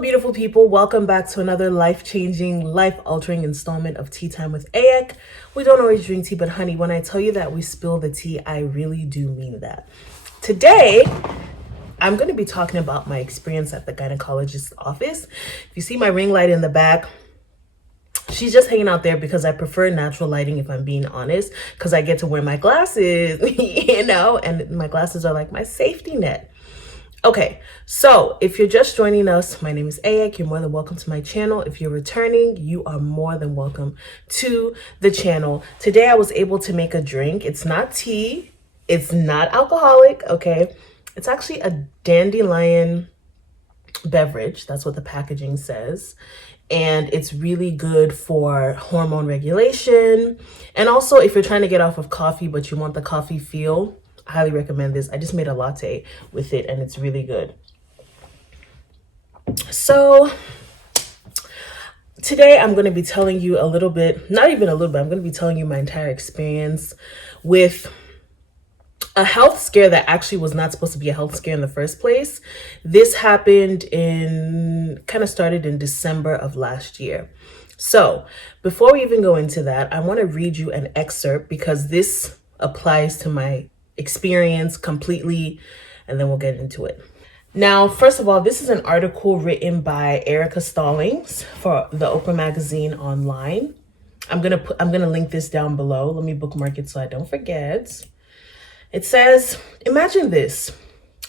beautiful people. Welcome back to another life-changing, life-altering installment of Tea Time with Ayak. We don't always drink tea, but honey, when I tell you that we spill the tea, I really do mean that. Today, I'm going to be talking about my experience at the gynecologist's office. If you see my ring light in the back, she's just hanging out there because I prefer natural lighting, if I'm being honest, because I get to wear my glasses, and my glasses are like my safety net. Okay, so if you're just joining us, my name is Ayak. You're more than welcome to my channel. If you're returning, you are more than welcome to the channel. Today I was able to make a drink. It's not tea. It's not alcoholic, okay? It's actually a dandelion beverage. That's what the packaging says. And it's really good for hormone regulation. And also if you're trying to get off of coffee, but you want the coffee feel, I highly recommend this. I just made a latte with it and it's really good. So today I'm going to be telling you a little bit, not even a little bit, I'm going to be telling you my entire experience with a health scare that actually was not supposed to be a health scare in the first place. This happened started in December of last year. So before we even go into that, I want to read you an excerpt because this applies to my experience completely, and then we'll get into it. Now, first of all, this is an article written by Erica Stallings for the Oprah magazine online. I'm gonna link this down below. Let me bookmark it so I don't forget. It says, imagine this.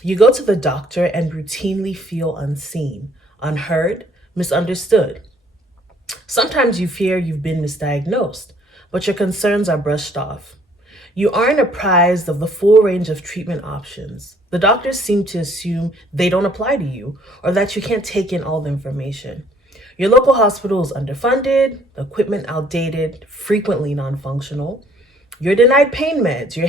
You go to the doctor and routinely feel unseen, unheard, misunderstood. Sometimes you fear you've been misdiagnosed, but your concerns are brushed off. You aren't apprised of the full range of treatment options. The doctors seem to assume they don't apply to you or that you can't take in all the information. Your local hospital is underfunded, the equipment outdated, frequently non-functional. You're denied pain meds. You're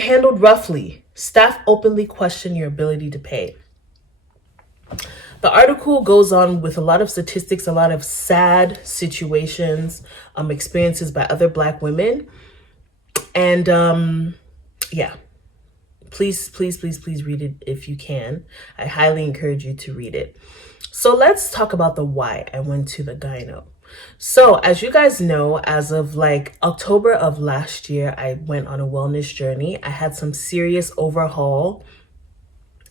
handled roughly. Staff openly question your ability to pay. The article goes on with a lot of statistics, a lot of sad situations, experiences by other Black women. And please read it if you can. I highly encourage you to read it. So let's talk about the why I went to the gyno. So as you guys know, as of like October of last year, I went on a wellness journey. I had some serious overhaul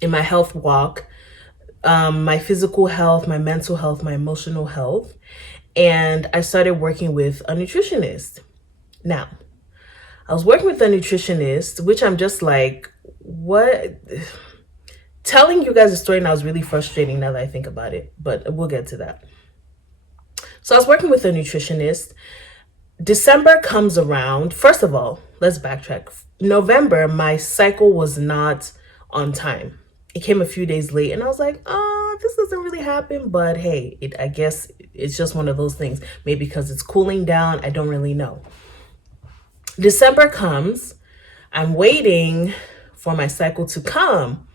in my health walk. My physical health, my mental health, my emotional health. And I started working with a nutritionist. Now, I was working with a nutritionist, which I'm just like, what? Telling you guys a story now is really frustrating now that I think about it, but we'll get to that. So I was working with a nutritionist. December comes around. First of all, let's backtrack. November, my cycle was not on time. It came a few days late and I was like, oh, this doesn't really happen. But hey, I guess it's just one of those things. Maybe because it's cooling down. I don't really know. December comes. I'm waiting for my cycle to come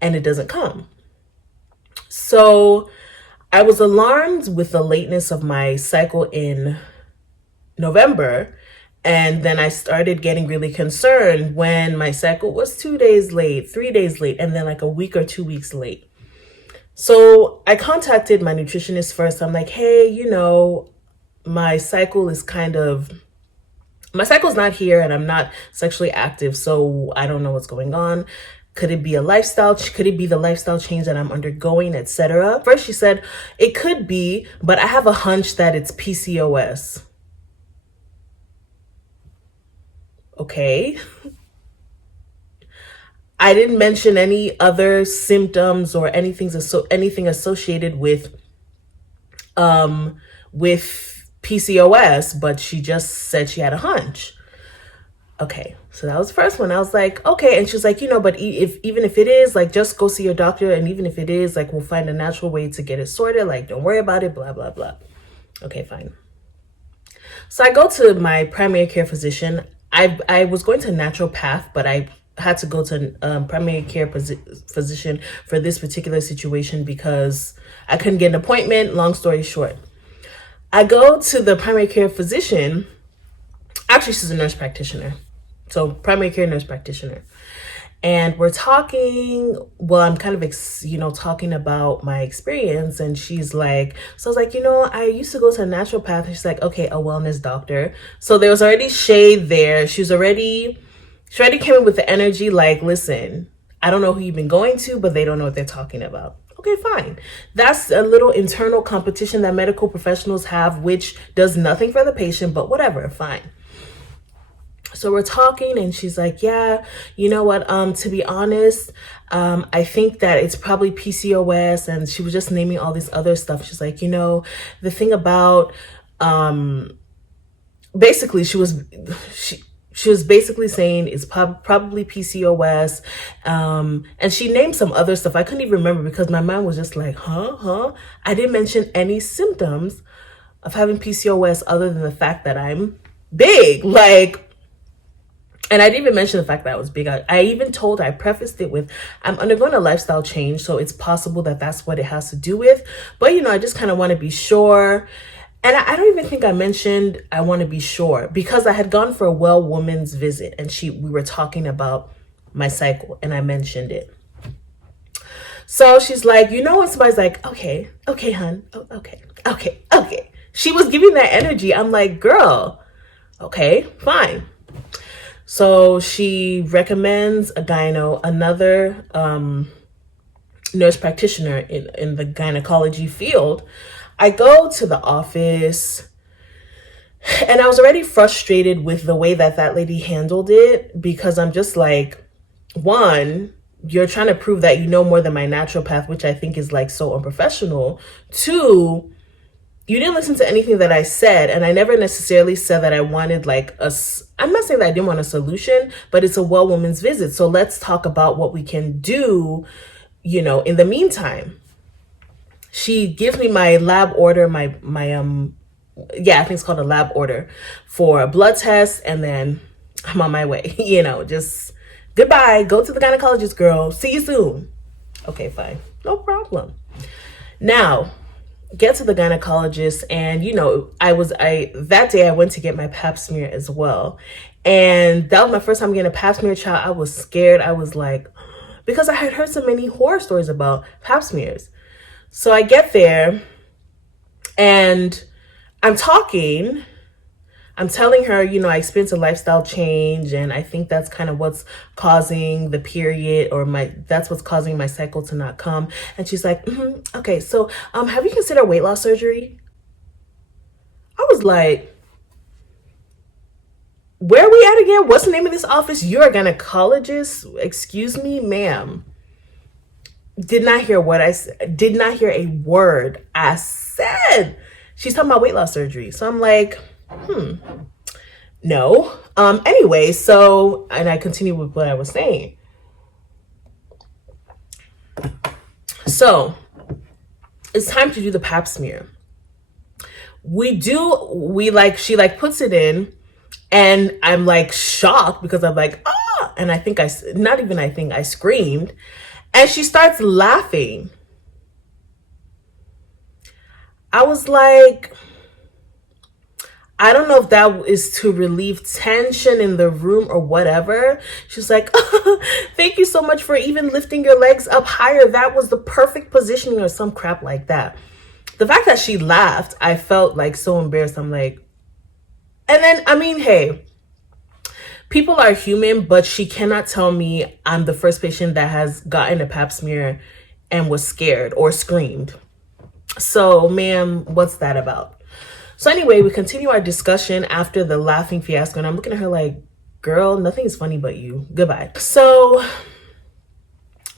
and it doesn't come. So I was alarmed with the lateness of my cycle in November. And then I started getting really concerned when my cycle was 2 days late, 3 days late, and then like a week or 2 weeks late. So I contacted my nutritionist first. I'm like, hey, my cycle is not here and I'm not sexually active. So I don't know what's going on. Could it be a lifestyle? Could it be the lifestyle change that I'm undergoing, etc.? First, she said, it could be, but I have a hunch that it's PCOS. Okay. I didn't mention any other symptoms or anything associated with PCOS, but she just said she had a hunch. Okay, so that was the first one. I was like, okay, and she's like, but even if it is, like, just go see your doctor, and even if it is, like, we'll find a natural way to get it sorted. Like, don't worry about it. Blah blah blah. Okay, fine. So I go to my primary care physician. I was going to naturopath, but I had to go to primary care physician for this particular situation because I couldn't get an appointment. Long story short, I go to the primary care physician. Actually, she's a nurse practitioner. So primary care nurse practitioner. And we're talking, well, I'm kind of, talking about my experience. And she's like, so I was like, I used to go to a naturopath. And she's like, okay, a wellness doctor. So there was already shade there. She already came in with the energy like, listen, I don't know who you've been going to, but they don't know what they're talking about. Okay, fine. That's a little internal competition that medical professionals have, which does nothing for the patient, but whatever, fine. So we're talking and she's like, yeah, you know what? To be honest, I think that it's probably PCOS. And she was just naming all this other stuff. She's like, the thing about, basically she was basically saying it's probably PCOS. And she named some other stuff. I couldn't even remember because my mind was just like, huh? I didn't mention any symptoms of having PCOS other than the fact that I'm big. And I didn't even mention the fact that I was big. I even told her, I prefaced it with, I'm undergoing a lifestyle change, so it's possible that that's what it has to do with. But, I just kind of want to be sure. And I don't even think I mentioned I want to be sure because I had gone for a well woman's visit and we were talking about my cycle and I mentioned it. So she's like, when somebody's like, okay, hun, okay. She was giving that energy. I'm like, girl, okay, fine. So she recommends a gyno, another nurse practitioner in the gynecology field. I go to the office and I was already frustrated with the way that lady handled it because I'm just like, one, you're trying to prove that you know more than my naturopath, which I think is like so unprofessional. Two, you didn't listen to anything that I said. And I never necessarily said that I wanted I'm not saying that I didn't want a solution, but it's a well woman's visit. So let's talk about what we can do, in the meantime. She gives me my lab order, I think it's called a lab order for a blood test. And then I'm on my way, just goodbye, go to the gynecologist, girl. See you soon. Okay, fine. No problem. Now, get to the gynecologist and that day I went to get my pap smear as well. And that was my first time getting a pap smear, child. I was scared. I was like, because I had heard so many horror stories about pap smears. So I get there and I'm telling her, I experienced a lifestyle change and I think that's kind of what's causing the period that's what's causing my cycle to not come. And she's like, okay, so have you considered weight loss surgery? I was like, where are we at again? What's the name of this office? You're a gynecologist? Excuse me, ma'am. Did not hear what I said. Did not hear a word I said. She's talking about weight loss surgery. So I'm like, no. Anyway, and I continue with what I was saying. So it's time to do the pap smear. She puts it in and I'm like shocked because I'm like, and I screamed and she starts laughing. I was like, I don't know if that is to relieve tension in the room or whatever. She's like, thank you so much for even lifting your legs up higher. That was the perfect positioning or some crap like that. The fact that she laughed, I felt like so embarrassed. I'm like, and then, hey, people are human, but she cannot tell me I'm the first patient that has gotten a pap smear and was scared or screamed. So, ma'am, what's that about? So anyway, we continue our discussion after the laughing fiasco, and I'm looking at her like, girl, nothing is funny but you. Goodbye. So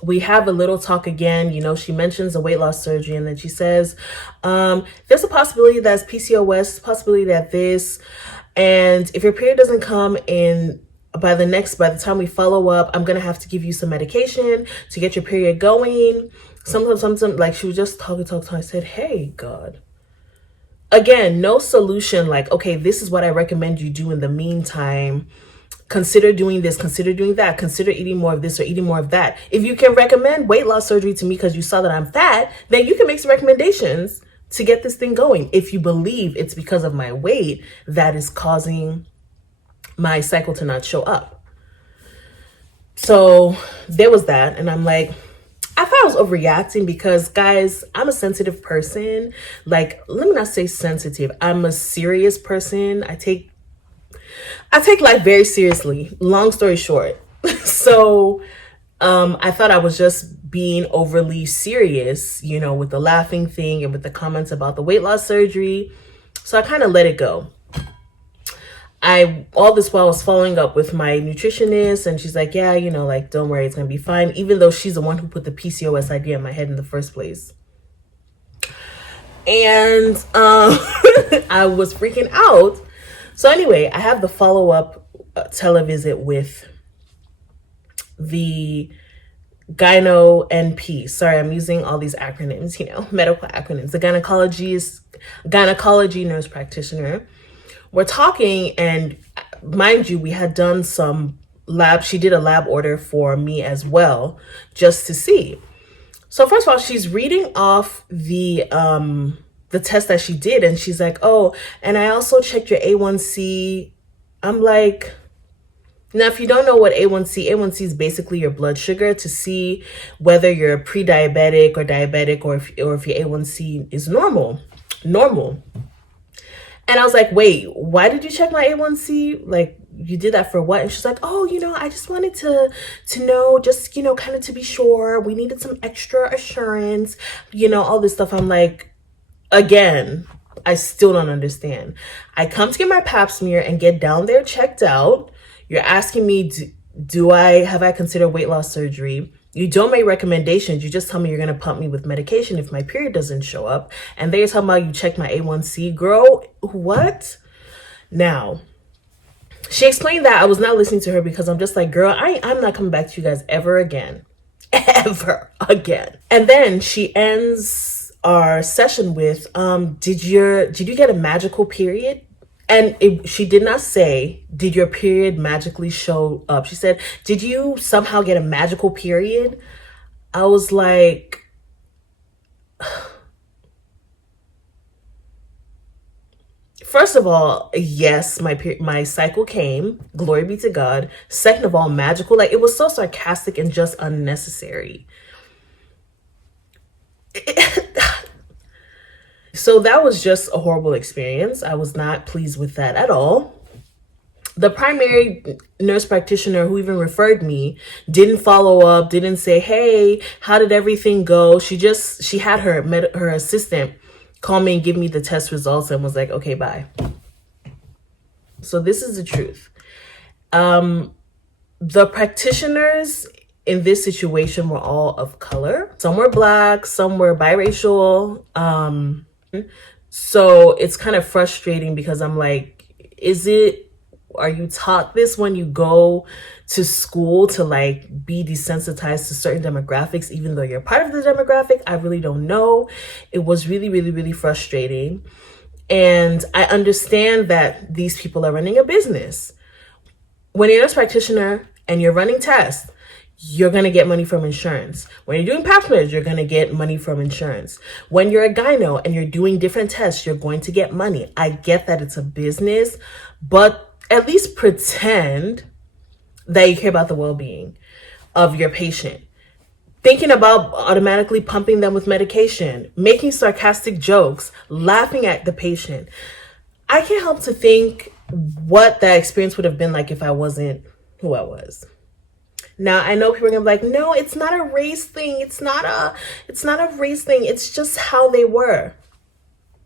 we have a little talk again. She mentions a weight loss surgery, and then she says, there's a possibility that's PCOS, possibility that this, and if your period doesn't come in by the time we follow up, I'm going to have to give you some medication to get your period going. Sometimes, like she was just talking. I said, hey, God. Again, no solution like, okay, this is what I recommend you do in the meantime. Consider doing this, consider doing that, consider eating more of this or eating more of that. If you can recommend weight loss surgery to me because you saw that I'm fat, then you can make some recommendations to get this thing going. If you believe it's because of my weight that is causing my cycle to not show up. So there was that. And I'm like, I thought I was overreacting because, guys, I'm a sensitive person. Like, let me not say sensitive. I'm a serious person. I take life very seriously. Long story short. So I thought I was just being overly serious, with the laughing thing and with the comments about the weight loss surgery. So I kind of let it go. I all this while was following up with my nutritionist, and she's like, yeah, like, don't worry, it's gonna be fine, even though she's the one who put the PCOS idea in my head in the first place. And I was freaking out. So anyway, I have the follow-up televisit with the gyno NP. Sorry, I'm using all these acronyms, medical acronyms. The gynecology nurse practitioner. We're talking, and mind you, we had done some lab. She did a lab order for me as well, just to see. So first of all, she's reading off the test that she did, and she's like, oh, and I also checked your A1C. I'm like, now, if you don't know what A1C is basically your blood sugar to see whether you're pre-diabetic or diabetic, or if your A1C is normal. And I was like, wait, why did you check my A1C? Like, you did that for what? And she's like, oh, I just wanted to know, just, kind of to be sure. We needed some extra assurance, all this stuff. I'm like, again, I still don't understand. I come to get my pap smear and get down there checked out. You're asking me, have I considered weight loss surgery? You don't make recommendations. You just tell me you're going to pump me with medication if my period doesn't show up. And they're talking about you check my A1C. Girl, what? Now, she explained that. I was not listening to her because I'm just like, girl, I'm not coming back to you guys ever again. Ever again. And then she ends our session with, did you get a magical period? And she did not say, did your period magically show up? She said, did you somehow get a magical period? I was like, first of all, yes, my cycle came. Glory be to God. Second of all, magical. Like, it was so sarcastic and just unnecessary. So that was just a horrible experience. I was not pleased with that at all. The primary nurse practitioner who even referred me didn't follow up, didn't say, hey, how did everything go? She had her assistant call me and give me the test results and was like, okay, bye. So this is the truth. The practitioners in this situation were all of color. Some were Black, some were biracial. So it's kind of frustrating because I'm like, are you taught this when you go to school to like be desensitized to certain demographics, even though you're part of the demographic? I really don't know. It was really, really, really frustrating. And I understand that these people are running a business. When you're a nurse practitioner and you're running tests, you're going to get money from insurance. When you're doing pap smears, you're going to get money from insurance. When you're a gyno and you're doing different tests, you're going to get money. I get that it's a business, but at least pretend that you care about the well-being of your patient. Thinking about automatically pumping them with medication, making sarcastic jokes, laughing at the patient. I can't help to think what that experience would have been like if I wasn't who I was. Now, I know people are gonna be like, no, it's not a race thing. It's not a race thing. It's just how they were.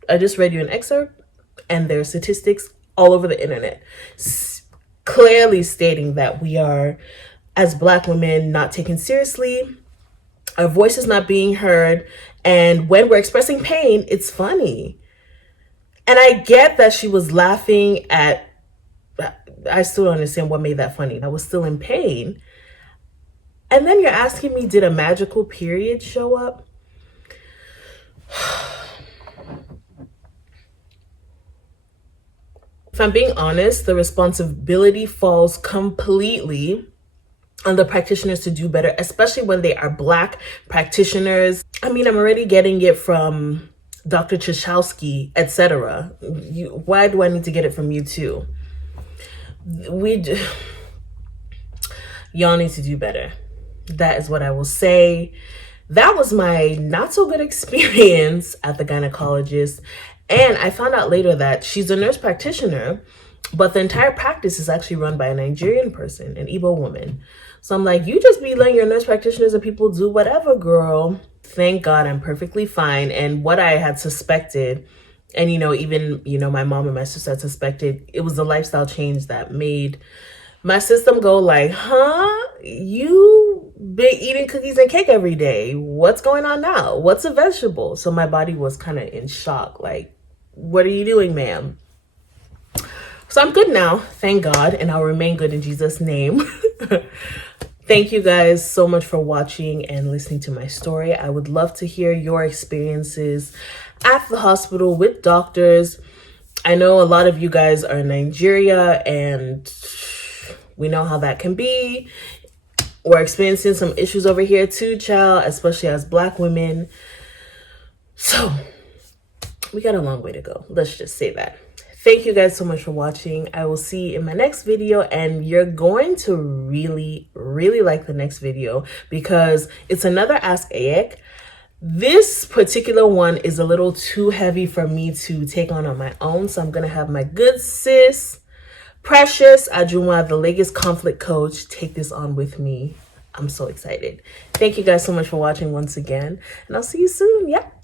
I just read you an excerpt, and there are statistics all over the internet clearly stating that we are, as Black women, not taken seriously. Our voice is not being heard. And when we're expressing pain, it's funny. And I get that she was laughing at, I still don't understand what made that funny. I was still in pain. And then you're asking me, did a magical period show up? If I'm being honest, the responsibility falls completely on the practitioners to do better, especially when they are Black practitioners. I mean, I'm already getting it from Dr. Chachowski, etc. Why do I need to get it from you too? Y'all need to do better. That is what I will say. That was my not so good experience at the gynecologist. And I found out later that she's a nurse practitioner, but the entire practice is actually run by a Nigerian person, an Igbo woman. So I'm like, you just be letting your nurse practitioners and people do whatever, girl. Thank God I'm perfectly fine. And what I had suspected, and even my mom and my sister had suspected, it was the lifestyle change that made my system go like, huh? You been eating cookies and cake every day. What's going on now? What's a vegetable? So my body was kind of in shock. Like, what are you doing, ma'am? So I'm good now, thank God, and I'll remain good in Jesus' name. Thank you guys so much for watching and listening to my story. I would love to hear your experiences at the hospital with doctors. I know a lot of you guys are in Nigeria, and we know how that can be. We're experiencing some issues over here too, child, especially as Black women. So we got a long way to go. Let's just say that. Thank you guys so much for watching. I will see you in my next video, and you're going to really, really like the next video because it's another Ask Ayek. This particular one is a little too heavy for me to take on my own, so I'm going to have my good sis, Precious Ajuma, the Lagos conflict coach, take this on with me. I'm so excited. Thank you guys so much for watching once again, and I'll see you soon. Yep.